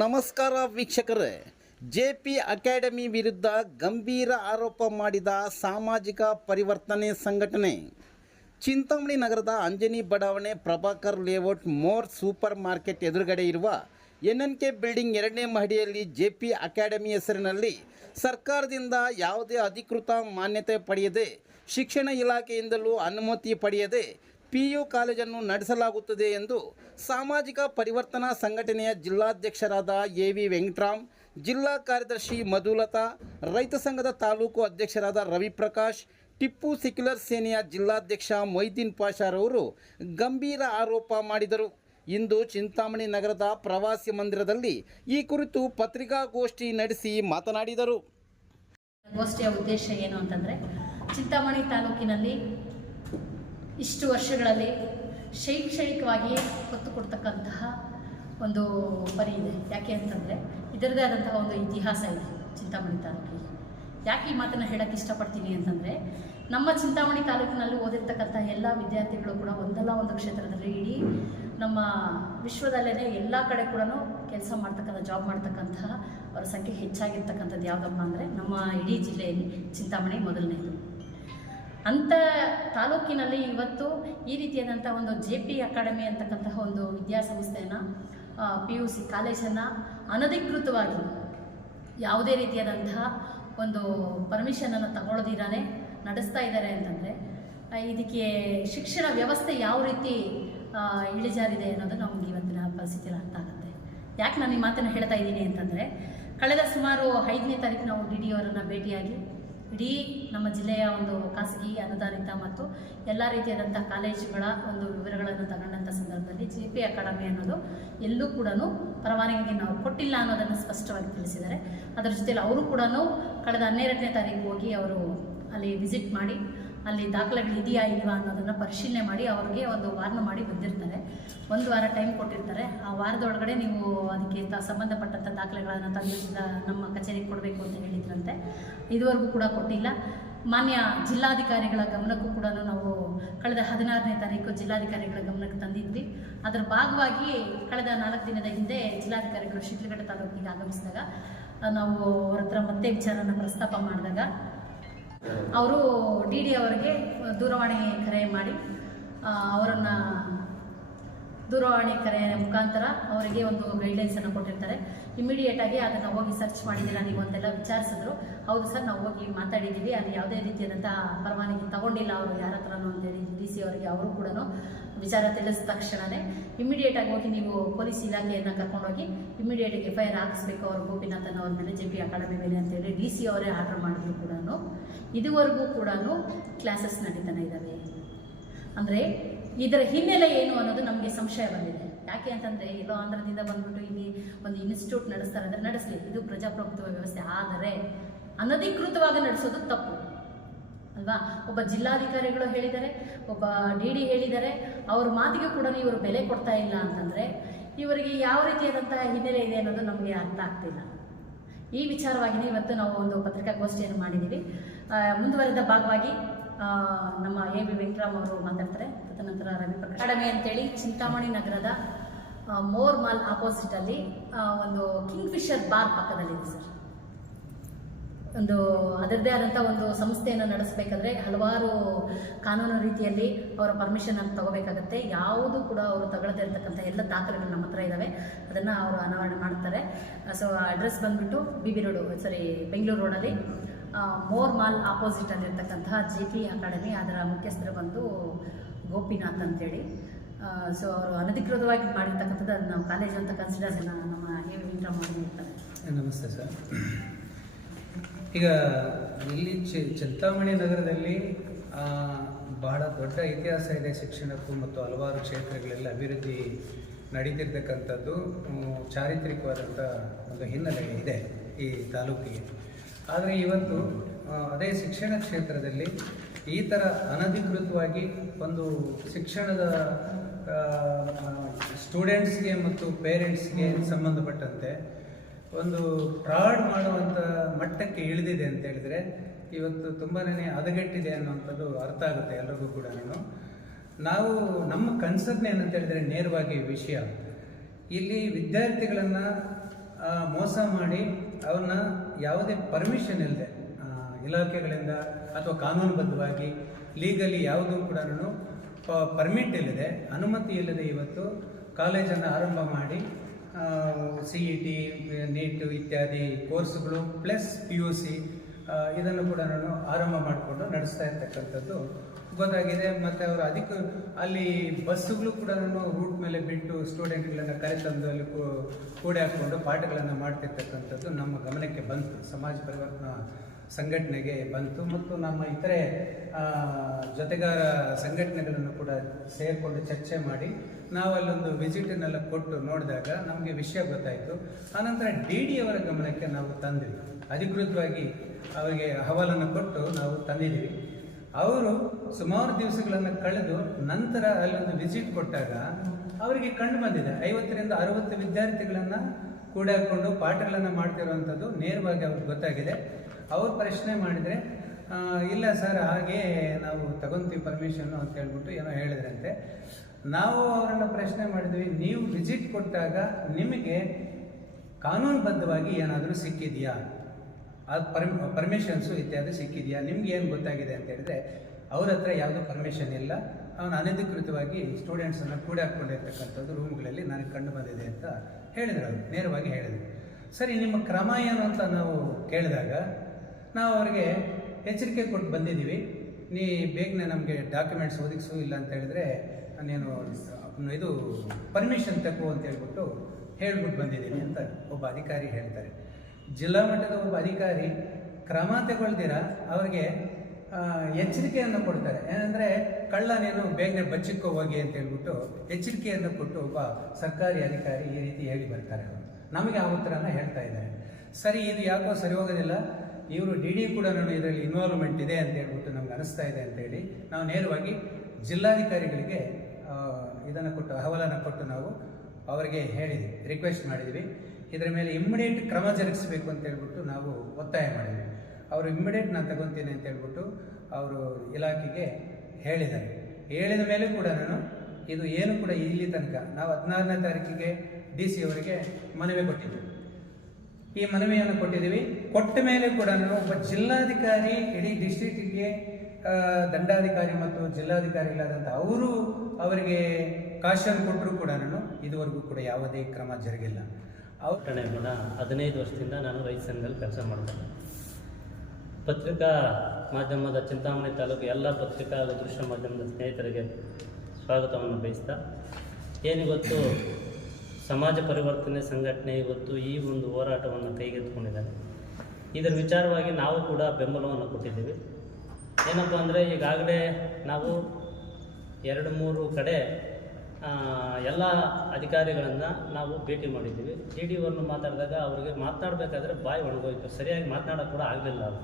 ನಮಸ್ಕಾರ ವೀಕ್ಷಕರೇ, JP academy ವಿರುದ್ಧ ಗಂಭೀರ ಆರೋಪ ಮಾಡಿದ ಸಾಮಾಜಿಕ ಪರಿವರ್ತನೆ ಸಂಘಟನೆ. ಚಿಂತಾಮಣಿ ನಗರದ ಅಂಜನಿ ಬಡಾವಣೆ Prabhakar layout more super market ಎದುರುಗಡೆ ಇರುವ NNK ಬಿಲ್ಡಿಂಗ್ 2ನೇ ಮಹಡಿಯಲ್ಲಿ ಜೆಪಿ ಅಕಾಡೆಮಿ ಹೆಸರಿನಲ್ಲಿ ಸರ್ಕಾರದಿಂದ ಯಾವುದೇ ಅಧಿಕೃತ ಮಾನ್ಯತೆ ಪಡೆಯದೆ, ಶಿಕ್ಷಣ ಇಲಾಖೆಯಿಂದಲೂ ಅನುಮತಿ ಪಡೆಯದೆ PU ಕಾಲೇಜನ್ನು ನಡೆಸಲಾಗುತ್ತದೆ ಎಂದು ಸಾಮಾಜಿಕ ಪರಿವರ್ತನಾ ಸಂಘಟನೆಯ ಜಿಲ್ಲಾಧ್ಯಕ್ಷರಾದ AV ವೆಂಕಟರಾಮ್, ಜಿಲ್ಲಾ ಕಾರ್ಯದರ್ಶಿ ಮಧುಲತಾ, ರೈತ ಸಂಘದ ತಾಲೂಕು ಅಧ್ಯಕ್ಷರಾದ ರವಿಪ್ರಕಾಶ್, ಟಿಪ್ಪು ಸೆಕ್ಯುಲರ್ ಸೇನೆಯ ಜಿಲ್ಲಾಧ್ಯಕ್ಷ ಮೊಯ್ದೀನ್ ಪಾಷಾರವರು ಗಂಭೀರ ಆರೋಪ ಮಾಡಿದರು. ಇಂದು ಚಿಂತಾಮಣಿ ನಗರದ ಪ್ರವಾಸಿ ಮಂದಿರದಲ್ಲಿ ಈ ಕುರಿತು ಪತ್ರಿಕಾಗೋಷ್ಠಿ ನಡೆಸಿ ಮಾತನಾಡಿದರು. ಗೋಷ್ಠಿಯ ಉದ್ದೇಶ ಏನು ಅಂತಂದರೆ, ಚಿಂತಾಮಣಿ ತಾಲೂಕಿನಲ್ಲಿ ಇಷ್ಟು ವರ್ಷಗಳಲ್ಲಿ ಶೈಕ್ಷಣಿಕವಾಗಿ ಒತ್ತು ಕೊಡ್ತಕ್ಕಂತಹ ಒಂದು ಪರಿ ಇದೆ. ಯಾಕೆ ಅಂತಂದರೆ, ಇದರದೇ ಆದಂತಹ ಒಂದು ಇತಿಹಾಸ ಇದೆ ಚಿಂತಾಮಣಿ ತಾಲೂಕಿಗೆ. ಯಾಕೆ ಈ ಮಾತನ್ನು ಹೇಳೋಕ್ಕೆ ಇಷ್ಟಪಡ್ತೀನಿ ಅಂತಂದರೆ, ನಮ್ಮ ಚಿಂತಾಮಣಿ ತಾಲೂಕಿನಲ್ಲಿ ಓದಿರ್ತಕ್ಕಂಥ ಎಲ್ಲ ವಿದ್ಯಾರ್ಥಿಗಳು ಕೂಡ ಒಂದಲ್ಲ ಒಂದು ಕ್ಷೇತ್ರದಲ್ಲಿ ಇಡೀ ನಮ್ಮ ವಿಶ್ವದಲ್ಲೇ ಎಲ್ಲ ಕಡೆ ಕೂಡ ಕೆಲಸ ಮಾಡ್ತಕ್ಕಂಥ, ಜಾಬ್ ಮಾಡ್ತಕ್ಕಂತಹ ಅವರ ಸಂಖ್ಯೆ ಹೆಚ್ಚಾಗಿರ್ತಕ್ಕಂಥದ್ದು ಯಾವುದಪ್ಪ ಅಂದರೆ ನಮ್ಮ ಇಡೀ ಜಿಲ್ಲೆಯಲ್ಲಿ ಚಿಂತಾಮಣಿ ಮೊದಲನೇದು. ಅಂಥ ತಾಲೂಕಿನಲ್ಲಿ ಇವತ್ತು ಈ ರೀತಿಯಾದಂಥ ಒಂದು JP ಅಕಾಡೆಮಿ ಅಂತಕ್ಕಂತಹ ಒಂದು ವಿದ್ಯಾಸಂಸ್ಥೆಯನ್ನು, PUC ಕಾಲೇಜನ್ನು ಅನಧಿಕೃತವಾಗಿ ಯಾವುದೇ ರೀತಿಯಾದಂತಹ ಒಂದು ಪರ್ಮಿಷನನ್ನು ತಗೊಳ್ಳದಿರಾನೆ ನಡೆಸ್ತಾ ಇದ್ದಾರೆ ಅಂತಂದರೆ, ಇದಕ್ಕೆ ಶಿಕ್ಷಣ ವ್ಯವಸ್ಥೆ ಯಾವ ರೀತಿ ಇಳಿಜಾರಿದೆ ಅನ್ನೋದು ನಮಗೆ ಇವತ್ತಿನ ಪರಿಸ್ಥಿತಿಯಲ್ಲಿ ಅರ್ಥ ಆಗುತ್ತೆ. ಯಾಕೆ ನಾನು ಈ ಮಾತನ್ನು ಹೇಳ್ತಾ ಇದ್ದೀನಿ ಅಂತಂದರೆ, ಕಳೆದ ಸುಮಾರು 5ನೇ ತಾರೀಕು ನಾವು DD ಅವರನ್ನು ಭೇಟಿಯಾಗಿ ಇಡೀ ನಮ್ಮ ಜಿಲ್ಲೆಯ ಒಂದು ಖಾಸಗಿ ಅನುದಾನಿತ ಮತ್ತು ಎಲ್ಲ ರೀತಿಯಾದಂಥ ಕಾಲೇಜುಗಳ ಒಂದು ವಿವರಗಳನ್ನು ತಗೊಂಡಂಥ ಸಂದರ್ಭದಲ್ಲಿ JP ಅಕಾಡೆಮಿ ಅನ್ನೋದು ಎಲ್ಲೂ ಕೂಡ ಪರವಾನಗಿ ನಾವು ಕೊಟ್ಟಿಲ್ಲ ಅನ್ನೋದನ್ನು ಸ್ಪಷ್ಟವಾಗಿ ತಿಳಿಸಿದ್ದಾರೆ. ಅದರ ಜೊತೆಯಲ್ಲಿ ಅವರು ಕೂಡ ಕಳೆದ 12ನೇ ತಾರೀಕು ಹೋಗಿ ಅವರು ಅಲ್ಲಿ ವಿಸಿಟ್ ಮಾಡಿ ಅಲ್ಲಿ ದಾಖಲೆಗಳು ಇದೆಯಾ ಇಲ್ವಾ ಅನ್ನೋದನ್ನು ಪರಿಶೀಲನೆ ಮಾಡಿ ಅವ್ರಿಗೆ ಒಂದು ವಾರ್ನ್ ಮಾಡಿ ಬಂದಿರ್ತಾರೆ. 1 ವಾರ ಟೈಮ್ ಕೊಟ್ಟಿರ್ತಾರೆ. ಆ ವಾರದೊಳಗಡೆ ನೀವು ಅದಕ್ಕೆ ಸಂಬಂಧಪಟ್ಟಂಥ ದಾಖಲೆಗಳನ್ನು ತಂದಿದ್ದ ನಮ್ಮ ಕಚೇರಿಗೆ ಕೊಡಬೇಕು ಅಂತ ಹೇಳಿದ್ರಂತೆ. ಇದುವರೆಗೂ ಕೂಡ ಕೊಟ್ಟಿಲ್ಲ. ಮಾನ್ಯ ಜಿಲ್ಲಾಧಿಕಾರಿಗಳ ಗಮನಕ್ಕೂ ಕೂಡ ನಾವು ಕಳೆದ 16ನೇ ತಾರೀಕು ಜಿಲ್ಲಾಧಿಕಾರಿಗಳ ಗಮನಕ್ಕೆ ತಂದಿದ್ವಿ. ಅದರ ಭಾಗವಾಗಿ ಕಳೆದ 4 ದಿನದ ಹಿಂದೆ ಜಿಲ್ಲಾಧಿಕಾರಿಗಳು ಶಿಡ್ಲಘಟ್ಟ ತಾಲೂಕಿಗೆ ಆಗಮಿಸಿದಾಗ ನಾವು ಅವ್ರ ಹತ್ರ ಮತ್ತೆ ವಿಚಾರನ ಪ್ರಸ್ತಾಪ ಮಾಡಿದಾಗ ಅವರು DD ಅವರಿಗೆ ದೂರವಾಣಿ ಕರೆ ಮಾಡಿ ಅವರನ್ನು ದೂರವಾಣಿ ಕರೆಯ ಮುಖಾಂತರ ಅವರಿಗೆ ಒಂದು ಗೈಡ್ಲೈನ್ಸನ್ನು ಕೊಟ್ಟಿರ್ತಾರೆ. ಇಮಿಡಿಯೇಟಾಗಿ ಅದನ್ನು ಹೋಗಿ ಸರ್ಚ್ ಮಾಡಿದ್ದೀರಾ ನೀವು ಅಂತೆಲ್ಲ ವಿಚಾರಿಸಿದ್ರು. ಹೌದು ಸರ್, ನಾವು ಹೋಗಿ ಮಾತಾಡಿದ್ದೀವಿ, ಅಲ್ಲಿ ಯಾವುದೇ ರೀತಿಯಾದಂಥ ಪರವಾನಗಿ ತಗೊಂಡಿಲ್ಲ ಅವರು ಯಾರ ಹತ್ರನೂ ಅಂತೇಳಿ DC ಅವರಿಗೆ ಅವರು ಕೂಡ ವಿಚಾರ ತಿಳಿಸಿದ ತಕ್ಷಣವೇ ಇಮಿಡಿಯೇಟಾಗಿ ಹೋಗಿ ನೀವು ಪೊಲೀಸ್ ಇಲಾಖೆಯನ್ನು ಕರ್ಕೊಂಡೋಗಿ ಇಮಿಡಿಯೇಟಾಗಿ FIR ಹಾಕಿಸ್ಬೇಕು ಅವರು ಗೋಪಿನಾಥನ್ ಅವ್ರ ಮೇಲೆ, JP ಅಕಾಡೆಮಿ ಮೇಲೆ ಅಂತೇಳಿ DC ಅವರೇ ಆರ್ಡರ್ ಮಾಡಿದ್ರು ಕೂಡ ಇದುವರೆಗೂ ಕೂಡ ಕ್ಲಾಸಸ್ ನಡೀತಾನೆ ಇದ್ದಾವೆ. ಅಂದರೆ ಇದರ ಹಿನ್ನೆಲೆ ಏನು ಅನ್ನೋದು ನಮಗೆ ಸಂಶಯ ಬಂದಿದೆ. ಯಾಕೆ ಅಂತಂದರೆ, ಎಲ್ಲೋ ಆಂಧ್ರದಿಂದ ಬಂದ್ಬಿಟ್ಟು ಇಲ್ಲಿ ಒಂದು ಇನ್ಸ್ಟಿಟ್ಯೂಟ್ ನಡೆಸ್ತಾರೆ ಅಂದರೆ ನಡೆಸಲಿ, ಇದು ಪ್ರಜಾಪ್ರಭುತ್ವ ವ್ಯವಸ್ಥೆ. ಆದರೆ ಅನಧಿಕೃತವಾಗಿ ನಡೆಸೋದು ತಪ್ಪು ಅಲ್ವಾ? ಒಬ್ಬ ಜಿಲ್ಲಾಧಿಕಾರಿಗಳು ಹೇಳಿದ್ದಾರೆ, ಒಬ್ಬ DD ಹೇಳಿದ್ದಾರೆ, ಅವ್ರ ಮಾತಿಗೆ ಕೂಡ ಇವರು ಬೆಲೆ ಕೊಡ್ತಾ ಇಲ್ಲ ಅಂತಂದರೆ ಇವರಿಗೆ ಯಾವ ರೀತಿಯಾದಂತಹ ಹಿನ್ನೆಲೆ ಇದೆ ಅನ್ನೋದು ನಮಗೆ ಅರ್ಥ ಆಗ್ತಿಲ್ಲ. ಈ ವಿಚಾರವಾಗಿಯೇ ಇವತ್ತು ನಾವು ಒಂದು ಪತ್ರಿಕಾಗೋಷ್ಠಿಯನ್ನು ಮಾಡಿದ್ದೀವಿ. ಮುಂದುವರೆದ ಭಾಗವಾಗಿ ನಮ್ಮ AV ವೆಂಕಟರಾಮ್ ಅವರು ಮಾತಾಡ್ತಾರೆ. ತದನಂತರ ರವಿಪ್ರಕಾಶ್. ಅಕಾಡೆಮಿ ಅಂತೇಳಿ ಚಿಂತಾಮಣಿ ನಗರದ ಮೋರ್ ಮಾಲ್ ಆಪೋಸಿಟಲ್ಲಿ ಒಂದು ಕಿಂಗ್ಫಿಷರ್ ಬಾರ್ ಪಕ್ಕದಲ್ಲಿದೆ ಸರ್. ಒಂದು ಅದರದ್ದೇ ಆದಂಥ ಒಂದು ಸಂಸ್ಥೆಯನ್ನು ನಡೆಸಬೇಕಾದ್ರೆ ಹಲವಾರು ಕಾನೂನು ರೀತಿಯಲ್ಲಿ ಅವರ ಪರ್ಮಿಷನನ್ನು ತಗೋಬೇಕಾಗತ್ತೆ. ಯಾವುದು ಕೂಡ ಅವರು ತಗೊಳ್ಳದೇ ಇರತಕ್ಕಂಥ ಎಲ್ಲ ದಾಖಲೆಗಳು ನಮ್ಮ ಹತ್ರ ಇದ್ದಾವೆ. ಅದನ್ನು ಅವರು ಅನಾವರಣ ಮಾಡ್ತಾರೆ. ಸೊ ಅಡ್ರೆಸ್ ಬಂದುಬಿಟ್ಟು BB ರೋಡು, ಬೆಂಗಳೂರು ರೋಡಲ್ಲಿ ಮೋರ್ ಮಾಲ್ ಆಪೋಸಿಟಲ್ಲಿರ್ತಕ್ಕಂತಹ JP ಅಕಾಡೆಮಿ. ಅದರ ಮುಖ್ಯಸ್ಥರು ಬಂದು ಗೋಪಿನಾಥ್ ಅಂತೇಳಿ. ಸೊ ಅವರು ಅನಧಿಕೃತವಾಗಿ ಮಾಡಿರ್ತಕ್ಕಂಥದ್ದು ಅದು ನಾವು ಕಾಲೇಜು ಅಂತ ಕನ್ಸಿಡರ್ ನಮ್ಮ AV ವೆಂಕಟರಾಮ್ ಮಾಡಿರ್ತಾರೆ. ನಮಸ್ತೆ ಸರ್. ಈಗ ಇಲ್ಲಿ ಚಿಂತಾಮಣಿ ನಗರದಲ್ಲಿ ಬಹಳ ದೊಡ್ಡ ಇತಿಹಾಸ ಇದೆ ಶಿಕ್ಷಣಕ್ಕೂ, ಮತ್ತು ಹಲವಾರು ಕ್ಷೇತ್ರಗಳೆಲ್ಲ ಅಭಿವೃದ್ಧಿ ನಡೀತಿರ್ತಕ್ಕಂಥದ್ದು ಚಾರಿತ್ರಿಕವಾದಂಥ ಒಂದು ಹಿನ್ನೆಲೆ ಇದೆ ಈ ತಾಲೂಕಿಗೆ. ಆದರೆ ಇವತ್ತು ಅದೇ ಶಿಕ್ಷಣ ಕ್ಷೇತ್ರದಲ್ಲಿ ಈ ಥರ ಅನಧಿಕೃತವಾಗಿ ಒಂದು ಶಿಕ್ಷಣದ ಸ್ಟೂಡೆಂಟ್ಸ್ಗೆ ಮತ್ತು ಪೇರೆಂಟ್ಸ್ಗೆ ಸಂಬಂಧಪಟ್ಟಂತೆ ಒಂದು ಫ್ರಾಡ್ ಮಾಡುವಂಥ ಮಟ್ಟಕ್ಕೆ ಇಳಿದಿದೆ ಅಂತ ಹೇಳಿದರೆ ಇವತ್ತು ತುಂಬಾ ಹದಗೆಟ್ಟಿದೆ ಅನ್ನುವಂಥದ್ದು ಅರ್ಥ ಆಗುತ್ತೆ ಎಲ್ರಿಗೂ ಕೂಡ. ನಾವು ನಮ್ಮ ಕನ್ಸರ್ನ್ ಏನಂತ ಹೇಳಿದರೆ ನೇರವಾಗಿ ವಿಷಯ ಇಲ್ಲಿ ವಿದ್ಯಾರ್ಥಿಗಳನ್ನು ಮೋಸ ಮಾಡಿ ಅವ್ರನ್ನ ಯಾವುದೇ ಪರ್ಮಿಷನ್ ಇಲ್ಲದೆ ಇಲಾಖೆಗಳಿಂದ ಅಥವಾ ಕಾನೂನುಬದ್ಧವಾಗಿ ಲೀಗಲಿ ಯಾವುದೂ ಕೂಡ ಪರ್ಮಿಟ್ ಇಲ್ಲದೆ, ಅನುಮತಿ ಇಲ್ಲದೆ ಇವತ್ತು ಕಾಲೇಜನ್ನು ಆರಂಭ ಮಾಡಿ CET, NEET ಇತ್ಯಾದಿ ಕೋರ್ಸ್ಗಳು ಪ್ಲಸ್ PUC ಇದನ್ನು ಕೂಡ ಆರಂಭ ಮಾಡಿಕೊಂಡು ನಡೆಸ್ತಾ ಇರ್ತಕ್ಕಂಥದ್ದು ಗೊತ್ತಾಗಿದೆ. ಮತ್ತು ಅವರು ಅದಕ್ಕೆ ಅಲ್ಲಿ ಬಸ್ಸುಗಳು ಕೂಡ ರೂಟ್ ಮೇಲೆ ಬಿಟ್ಟು ಸ್ಟೂಡೆಂಟ್ಗಳನ್ನು ಕರೆತಂದು ಅಲ್ಲಿ ಕೂಡಿ ಹಾಕ್ಕೊಂಡು ಪಾಠಗಳನ್ನು ಮಾಡ್ತಿರ್ತಕ್ಕಂಥದ್ದು ನಮ್ಮ ಗಮನಕ್ಕೆ ಬಂತು, ಸಮಾಜ ಪರಿವರ್ತನಾ ಸಂಘಟನೆಗೆ ಬಂತು. ಮತ್ತು ನಮ್ಮ ಇತರೆ ಜೊತೆಗಾರ ಸಂಘಟನೆಗಳನ್ನು ಕೂಡ ಸೇರಿಕೊಂಡು ಚರ್ಚೆ ಮಾಡಿ ನಾವು ಅಲ್ಲೊಂದು ವಿಸಿಟನ್ನೆಲ್ಲ ಕೊಟ್ಟು ನೋಡಿದಾಗ ನಮಗೆ ವಿಷಯ ಗೊತ್ತಾಯಿತು. ಆನಂತರ DD ಅವರ ಗಮನಕ್ಕೆ ನಾವು ತಂದ್ವಿ, ಅಧಿಕೃತವಾಗಿ ಅವರಿಗೆ ಅಹವಾಲನ್ನು ಕೊಟ್ಟು ನಾವು ತಂದಿದ್ದೀವಿ. ಅವರು ಸುಮಾರು ದಿವಸಗಳನ್ನು ಕಳೆದು ನಂತರ ಅಲ್ಲೊಂದು ವಿಸಿಟ್ ಕೊಟ್ಟಾಗ ಅವರಿಗೆ ಕಂಡು ಬಂದಿದೆ 50ರಿಂದ 60 ವಿದ್ಯಾರ್ಥಿಗಳನ್ನು ಕೂಡ ಹಾಕ್ಕೊಂಡು ಪಾಠಗಳನ್ನು ಮಾಡ್ತಿರುವಂಥದ್ದು ನೇರವಾಗಿ ಅವ್ರಿಗೆ ಗೊತ್ತಾಗಿದೆ. ಅವ್ರು ಪ್ರಶ್ನೆ ಮಾಡಿದರೆ ಇಲ್ಲ ಸರ್, ಹಾಗೆ ನಾವು ತಗೊಂತೀವಿ ಪರ್ಮಿಷನ್ನು ಅಂತ ಹೇಳ್ಬಿಟ್ಟು ಏನೋ ಹೇಳಿದ್ರಂತೆ. ನಾವು ಅವರನ್ನು ಪ್ರಶ್ನೆ ಮಾಡಿದ್ವಿ, ನೀವು ವಿಸಿಟ್ ಕೊಟ್ಟಾಗ ನಿಮಗೆ ಕಾನೂನುಬದ್ಧವಾಗಿ ಏನಾದರೂ ಸಿಕ್ಕಿದೆಯಾ, ಅದು ಪರ್ಮಿಷನ್ಸು ಇತ್ಯಾದಿ ಸಿಕ್ಕಿದೆಯಾ, ನಿಮ್ಗೆ ಏನು ಗೊತ್ತಾಗಿದೆ ಅಂತ ಹೇಳಿದ್ರೆ ಅವ್ರ ಹತ್ರ ಯಾವುದೂ ಪರ್ಮಿಷನ್ ಇಲ್ಲ, ಅವನು ಅನಧಿಕೃತವಾಗಿ ಸ್ಟೂಡೆಂಟ್ಸನ್ನು ಕೂಡ ಹಾಕ್ಕೊಂಡಿರ್ತಕ್ಕಂಥದ್ದು ರೂಮ್ಗಳಲ್ಲಿ ನನಗೆ ಕಂಡು ಬಂದಿದೆ ಅಂತ ಹೇಳಿದ್ರು. ಅವರು ನೇರವಾಗಿ ಹೇಳಿದರು. ಸರಿ, ನಿಮ್ಮ ಕ್ರಮ ಏನು ಅಂತ ನಾವು ಕೇಳಿದಾಗ ನಾವು ಅವರಿಗೆ ಎಚ್ಚರಿಕೆ ಕೊಟ್ಟು ಬಂದಿದ್ದೀವಿ, ನೀ ಬೇಗನೆ ನಮಗೆ ಡಾಕ್ಯುಮೆಂಟ್ಸ್ ಒದಗಿಸು, ಇಲ್ಲ ಅಂತ ಹೇಳಿದ್ರೆ ನೀನು ಇದು ಪರ್ಮಿಷನ್ ತಗೋ ಅಂತ ಹೇಳ್ಬಿಟ್ಟು ಬಂದಿದ್ದೀನಿ ಅಂತ ಒಬ್ಬ ಅಧಿಕಾರಿ ಹೇಳ್ತಾರೆ. ಜಿಲ್ಲಾ ಮಟ್ಟದ ಒಬ್ಬ ಅಧಿಕಾರಿ ಕ್ರಮ ತಗೊಳ್ದಿರ ಅವ್ರಿಗೆ ಎಚ್ಚರಿಕೆಯನ್ನು ಕೊಡ್ತಾರೆ. ಏನಂದರೆ ಕಳ್ಳ ನೀನು ಬೇಗನೆ ಬಚ್ಚಿಕ್ಕೋ ಹೋಗಿ ಅಂತ ಹೇಳ್ಬಿಟ್ಟು ಎಚ್ಚರಿಕೆಯನ್ನು ಕೊಟ್ಟು ಒಬ್ಬ ಸರ್ಕಾರಿ ಅಧಿಕಾರಿ ಈ ರೀತಿ ಹೇಳಿ ಬರ್ತಾರೆ. ಅವರು ನಮಗೆ ಆ ಉತ್ತರನ ಹೇಳ್ತಾ ಇದ್ದಾರೆ. ಸರಿ, ಇದು ಯಾಕೋ ಸರಿ ಹೋಗೋದಿಲ್ಲ, ಇವರು DD ಕೂಡ ಇದರಲ್ಲಿ ಇನ್ವಾಲ್ವ್ಮೆಂಟ್ ಇದೆ ಅಂತ ಹೇಳ್ಬಿಟ್ಟು ನಮ್ಗೆ ಅನಿಸ್ತಾ ಇದೆ ಅಂತೇಳಿ ನಾವು ನೇರವಾಗಿ ಜಿಲ್ಲಾಧಿಕಾರಿಗಳಿಗೆ ಇದನ್ನು ಕೊಟ್ಟು ಅಹವಾಲನ್ನು ಕೊಟ್ಟು ನಾವು ಅವರಿಗೆ ಹೇಳಿದ್ವಿ, ರಿಕ್ವೆಸ್ಟ್ ಮಾಡಿದ್ವಿ. ಇದರ ಮೇಲೆ ಇಮ್ಮಿಡಿಯೇಟ್ ಕ್ರಮ ಜರುಗಿಸಬೇಕು ಅಂತ ಹೇಳ್ಬಿಟ್ಟು ನಾವು ಒತ್ತಾಯ ಮಾಡಿದ್ವಿ. ಅವರು ಇಮ್ಮಿಡಿಯೇಟ್ ನಾನು ತಗೊತೀನಿ ಅಂತ ಹೇಳ್ಬಿಟ್ಟು ಅವರು ಇಲಾಖೆಗೆ ಹೇಳಿದ್ದಾರೆ. ಹೇಳಿದ ಮೇಲೆ ಕೂಡ ಇದು ಏನು ಕೂಡ ಇಲ್ಲಿ ತನಕ ನಾವು 16ನೇ ತಾರೀಕಿಗೆ DC ಅವರಿಗೆ ಮನವಿ ಕೊಟ್ಟಿದ್ವಿ. ಈ ಮನವಿಯನ್ನು ಕೊಟ್ಟಿದ್ದೀವಿ. ಕೊಟ್ಟ ಮೇಲೆ ಕೂಡ ಒಬ್ಬ ಜಿಲ್ಲಾಧಿಕಾರಿ ಇಡೀ ಡಿಸ್ಟ್ರಿಕ್ಟಿಗೆ ದಂಡಾಧಿಕಾರಿ ಮತ್ತು ಜಿಲ್ಲಾಧಿಕಾರಿಗಳಾದಂಥ ಅವರು ಅವರಿಗೆ ಕಾಶನ್ ಕೊಟ್ಟರು ಕೂಡ ಇದುವರೆಗೂ ಕೂಡ ಯಾವುದೇ ಕ್ರಮ ಜರುಗಿಲ್ಲ. ಘಟನೆ ಕೂಡ 15 ವರ್ಷದಿಂದ ನಾನು ರೈತ ಸಂಘದಲ್ಲಿ ಕೆಲಸ ಮಾಡ್ತೇನೆ. ಪತ್ರಿಕಾ ಮಾಧ್ಯಮದ ಚಿಂತಾಮಣಿ ತಾಲೂಕು ಎಲ್ಲ ಪತ್ರಿಕಾ ಹಾಗೂ ದೃಶ್ಯ ಮಾಧ್ಯಮದ ಸ್ನೇಹಿತರಿಗೆ ಸ್ವಾಗತವನ್ನು ಬಯಸ್ತಾ, ಏನಿವತ್ತು ಸಮಾಜ ಪರಿವರ್ತನೆ ಸಂಘಟನೆ ಇವತ್ತು ಈ ಒಂದು ಹೋರಾಟವನ್ನು ಕೈಗೆತ್ತಿಕೊಂಡಿದ್ದಾರೆ. ಇದರ ವಿಚಾರವಾಗಿ ನಾವು ಕೂಡ ಬೆಂಬಲವನ್ನು ಕೊಟ್ಟಿದ್ದೀವಿ. ಏನಪ್ಪ ಅಂದರೆ, ಈಗಾಗಲೇ ನಾವು 2-3 ಕಡೆ ಎಲ್ಲ ಅಧಿಕಾರಿಗಳನ್ನು ನಾವು ಭೇಟಿ ಮಾಡಿದ್ದೀವಿ. DD ಮಾತಾಡಿದಾಗ ಅವರಿಗೆ ಮಾತನಾಡಬೇಕಾದ್ರೆ ಬಾಯಿ ಒಣಗೋಯ್ತು, ಸರಿಯಾಗಿ ಮಾತನಾಡೋಕೆ ಕೂಡ ಆಗಲಿಲ್ಲ ಅವರು.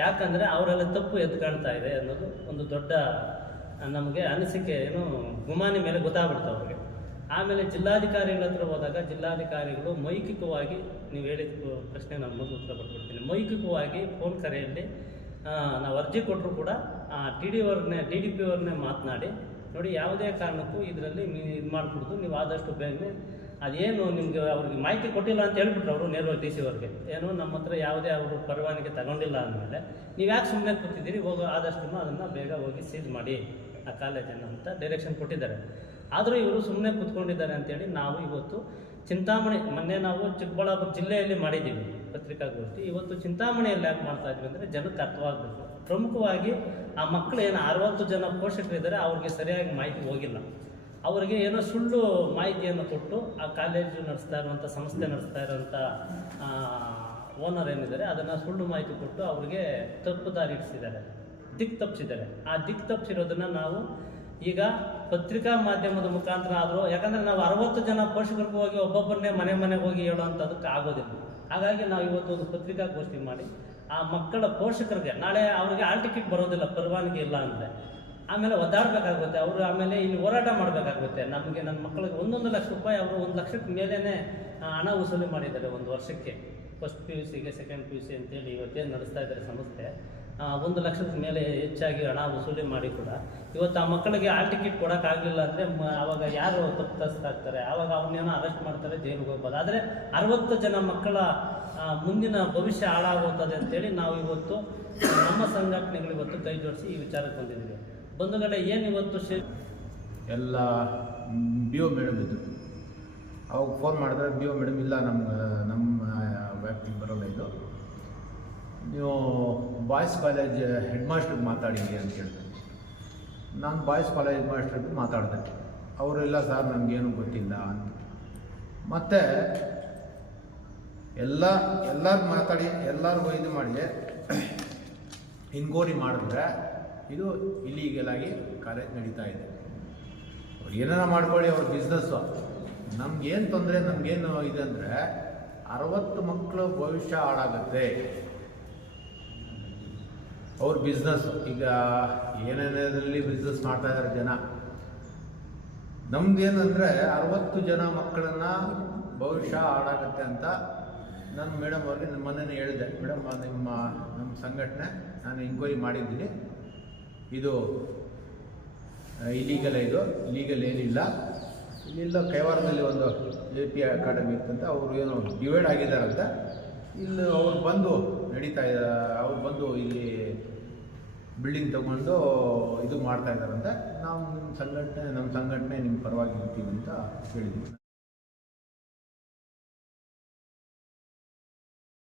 ಯಾಕಂದರೆ ಅವರೆಲ್ಲ ತಪ್ಪು ಎದ್ದು ಕಾಣ್ತಾ ಇದೆ ಅನ್ನೋದು ಒಂದು ದೊಡ್ಡ ನಮಗೆ ಅನಿಸಿಕೆ, ಗುಮಾನಿ ಮೇಲೆ ಗೊತ್ತಾಗ್ಬಿಡ್ತು ಅವ್ರಿಗೆ. ಆಮೇಲೆ ಜಿಲ್ಲಾಧಿಕಾರಿಗಳ ಹತ್ರ ಹೋದಾಗ ಜಿಲ್ಲಾಧಿಕಾರಿಗಳು ಮೌಖಿಕವಾಗಿ, ನೀವು ಹೇಳಿದ ಪ್ರಶ್ನೆ ನಾನು ಮೊದಲು ಉತ್ತರ ಕೊಟ್ಬಿಡ್ತೀನಿ, ಮೌಖಿಕವಾಗಿ ಫೋನ್ ಕರೆಯಲ್ಲಿ ನಾವು ಅರ್ಜಿ ಕೊಟ್ಟರು ಕೂಡ DDP ಅವ್ರನ್ನೇ ಮಾತನಾಡಿ, ನೋಡಿ ಯಾವುದೇ ಕಾರಣಕ್ಕೂ ಇದರಲ್ಲಿ ಇದು ಮಾಡಿಬಿಡ್ದು, ನೀವು ಆದಷ್ಟು ಬೇಗನೆ ಅದೇನು ನಿಮಗೆ ಅವ್ರಿಗೆ ಮಾಹಿತಿ ಕೊಟ್ಟಿಲ್ಲ ಅಂತ ಹೇಳ್ಬಿಟ್ರು ಅವರು ನೇರವಾಗಿ DC ಅವ್ರಿಗೆ. ಏನು ನಮ್ಮ ಹತ್ರ ಯಾವುದೇ ಅವರು ಪರವಾನಗಿ ತಗೊಂಡಿಲ್ಲ ಅಂದಮೇಲೆ ನೀವು ಯಾಕೆ ಸುಮ್ಮನೆ ಕೂತಿದ್ದೀರಿ, ಹೋಗೋ ಆದಷ್ಟು ಅದನ್ನು ಬೇಗ ಹೋಗಿ ಸೀಜ್ ಮಾಡಿ ಆ ಕಾಲೇಜನ್ನು ಅಂತ ಡೈರೆಕ್ಷನ್ ಕೊಟ್ಟಿದ್ದಾರೆ. ಆದರೂ ಇವರು ಸುಮ್ಮನೆ ಕೂತ್ಕೊಂಡಿದ್ದಾರೆ ಅಂತೇಳಿ ನಾವು ಇವತ್ತು ಚಿಂತಾಮಣಿ, ಮೊನ್ನೆ ನಾವು ಚಿಕ್ಕಬಳ್ಳಾಪುರ ಜಿಲ್ಲೆಯಲ್ಲಿ ಮಾಡಿದ್ದೀವಿ ಪತ್ರಿಕಾಗೋಷ್ಠಿ, ಇವತ್ತು ಚಿಂತಾಮಣಿಯಲ್ಲಿ ಯಾಕೆ ಮಾಡ್ತಾ ಇದ್ವಿ ಅಂದರೆ ಜನಕ್ಕೆ ಅರ್ಥವಾಗಬೇಕು. ಪ್ರಮುಖವಾಗಿ ಆ ಮಕ್ಕಳು ಏನು 60 ಜನ ಪೋಷಕರಿದ್ದಾರೆ, ಅವ್ರಿಗೆ ಸರಿಯಾಗಿ ಮಾಹಿತಿ ಹೋಗಿಲ್ಲ. ಅವರಿಗೆ ಏನೋ ಸುಳ್ಳು ಮಾಹಿತಿಯನ್ನು ಕೊಟ್ಟು ಆ ಕಾಲೇಜು ನಡೆಸ್ತಾ ಇರುವಂಥ, ಸಂಸ್ಥೆ ನಡೆಸ್ತಾ ಇರುವಂಥ ಓನರ್ ಏನಿದ್ದಾರೆ ಅದನ್ನು ಸುಳ್ಳು ಮಾಹಿತಿ ಕೊಟ್ಟು ಅವ್ರಿಗೆ ತಪ್ಪು ದಾರಿ ಇಡಿಸಿದ್ದಾರೆ, ತಪ್ಪಿಸಿದ್ದಾರೆ. ಆ ತಪ್ಪಿಸಿರೋದನ್ನು ನಾವು ಈಗ ಪತ್ರಿಕಾ ಮಾಧ್ಯಮದ ಮುಖಾಂತರ ಆದರೂ, ಯಾಕಂದರೆ ನಾವು 60 ಜನ ಪೋಷಕರಿಗೆ ಹೋಗಿ ಒಬ್ಬೊಬ್ಬರನ್ನೇ ಮನೆಗೆ ಹೋಗಿ ಹೇಳೋವಂಥದ್ದಕ್ಕೆ ಆಗೋದಿಲ್ಲ. ಹಾಗಾಗಿ ನಾವು ಇವತ್ತು ಒಂದು ಪತ್ರಿಕಾಗೋಷ್ಠಿ ಮಾಡಿ ಆ ಮಕ್ಕಳ ಪೋಷಕರಿಗೆ, ನಾಳೆ ಅವರಿಗೆ ಆಲ್ ಟಿಕೆಟ್ ಬರೋದಿಲ್ಲ ಪರವಾನಗಿ ಇಲ್ಲ ಅಂದರೆ, ಆಮೇಲೆ ಒದ್ದಾಡಬೇಕಾಗುತ್ತೆ ಅವರು, ಆಮೇಲೆ ಇಲ್ಲಿ ಹೋರಾಟ ಮಾಡಬೇಕಾಗುತ್ತೆ. ನಮಗೆ ನನ್ನ ಮಕ್ಕಳಿಗೆ 1 ಲಕ್ಷ ರೂಪಾಯಿ ಅವರು 1 ಲಕ್ಷಕ್ಕೆ ಮೇಲೇ ಹಣ ವಸೂಲಿ ಮಾಡಿದ್ದಾರೆ ಒಂದು ವರ್ಷಕ್ಕೆ. ಫಸ್ಟ್ PUCಗೆ, ಸೆಕೆಂಡ್ PUC ಅಂತೇಳಿ ಇವತ್ತೇನು ನಡೆಸ್ತಾ ಇದ್ದಾರೆ ಸಂಸ್ಥೆ, 1 ಲಕ್ಷದ ಮೇಲೆ ಹೆಚ್ಚಾಗಿ ಹಣ ವಸೂಲಿ ಮಾಡಿ ಕೂಡ ಇವತ್ತು ಆ ಮಕ್ಕಳಿಗೆ ಹಾಲ್ ಟಿಕೆಟ್ ಕೊಡೋಕ್ಕಾಗಲಿಲ್ಲ ಅಂದರೆ ಆವಾಗ ಯಾರು ತಪ್ಪಿತಸ್ಥರಾಗ್ತಾರೆ, ಆವಾಗ ಅವನ್ನೇನೋ ಅರೆಸ್ಟ್ ಮಾಡ್ತಾರೆ, ಜೈಲಿಗೆ ಹೋಗ್ಬೋದು. ಆದರೆ 60 ಜನ ಮಕ್ಕಳ ಮುಂದಿನ ಭವಿಷ್ಯ ಹಾಳಾಗುತ್ತದೆ ಅಂತೇಳಿ ನಾವು ಇವತ್ತು ನಮ್ಮ ಸಂಘಟನೆಗಳು ಇವತ್ತು ಕೈ ಜೋಡಿಸಿ ಈ ವಿಚಾರಕ್ಕೆ ಬಂದಿದ್ದೀವಿ. ಬಂಧುಗಳೇ, ಏನು ಇವತ್ತು ಎಲ್ಲ ಬಿ ಒ ಮೇಡಮ್ ಇದ್ದರು. ಅವಾಗ ಫೋನ್ ಮಾಡಿದ್ರೆ ಬಿ ಒ ಮೇಡಮ್ ಇಲ್ಲ, ನಮ್ಮ ವ್ಯಾಪ್ತಿಗೆ ಬರೋಲ್ಲ ಇದು, ನೀವು ಬಾಯ್ಸ್ ಕಾಲೇಜ್ ಹೆಡ್ ಮಾಸ್ಟ್ರಿಗೆ ಮಾತಾಡಿರಿ ಅಂತ ಹೇಳಿದೆ. ನಾನು ಬಾಯ್ಸ್ ಕಾಲೇಜ್ ಹೆಡ್ ಮಾಸ್ಟ್ರಿಗೆ ಮಾತಾಡಿದೆ. ಅವರೆಲ್ಲ ಸರ್ ನಮಗೇನು ಗೊತ್ತಿಲ್ಲ ಅಂತ. ಮತ್ತು ಎಲ್ಲರಿಗೂ ಮಾತಾಡಿ ಎಲ್ಲರಿಗೂ ಇದು ಮಾಡಿ ಇನ್ಕ್ವೈರಿ ಮಾಡಿದ್ರೆ ಇದು ಇಲ್ಲೀಗಲ್ ಆಗಿ ಕಾಲೇಜ್ ನಡೀತಾ ಇದೆ. ಅವ್ರು ಏನಾರ ಮಾಡ್ಕೊಳ್ಳಿ, ಅವ್ರ ಬಿಸ್ನೆಸ್ಸು. ನಮಗೇನು ತೊಂದರೆ, ನಮಗೇನು ಇದೆ ಅಂದರೆ 60 ಮಕ್ಕಳು ಭವಿಷ್ಯ ಹಾಳಾಗುತ್ತೆ. ಅವ್ರ ಬಿಸ್ನೆಸ್ಸು ಈಗ ಏನೇನರಲ್ಲಿ ಬಿಸ್ನೆಸ್ ಮಾಡ್ತಾ ಇದ್ದಾರೆ ಜನ. ನಮ್ದೇನು ಅಂದರೆ 60 ಜನ ಮಕ್ಕಳನ್ನು ಭವಿಷ್ಯ ಹಾಳಾಗುತ್ತೆ ಅಂತ ನಾನು ಮೇಡಮ್ ಅವ್ರಿಗೆ ಮೊನ್ನೆ ಹೇಳಿದೆ. ಮೇಡಮ್, ನಮ್ಮ ಸಂಘಟನೆ ನಾನು ಎಂಕ್ವೈರಿ ಮಾಡಿದ್ದೀನಿ, ಇದು ಇಲೀಗಲ್, ಇದು ಲೀಗಲ್ ಏನಿಲ್ಲ. ಇಲ್ಲಿಲ್ಲ ಕೈವಾರದಲ್ಲಿ ಒಂದು JP ಅಕಾಡೆಮಿ ಇರ್ತಂತೆ, ಅವರು ಏನು ಡಿವೈಡ್ ಆಗಿದ್ದಾರಂತೆ. ಇಲ್ಲಿ ಅವ್ರು ಬಂದು ನಡೀತಾ ಇದ್ದಾರೆ, ಅವ್ರು ಬಂದು ಇಲ್ಲಿ ಬಿಲ್ಡಿಂಗ್ ತೊಗೊಂಡು ಇದು ಮಾಡ್ತಾ ಇದ್ದಾರಂತೆ. ನಾವು ನಮ್ಮ ಸಂಘಟನೆ ನಿಮ್ಮ ಪರವಾಗಿ ಇರ್ತೀವಿ ಅಂತ ಹೇಳಿದ್ದೀವಿ.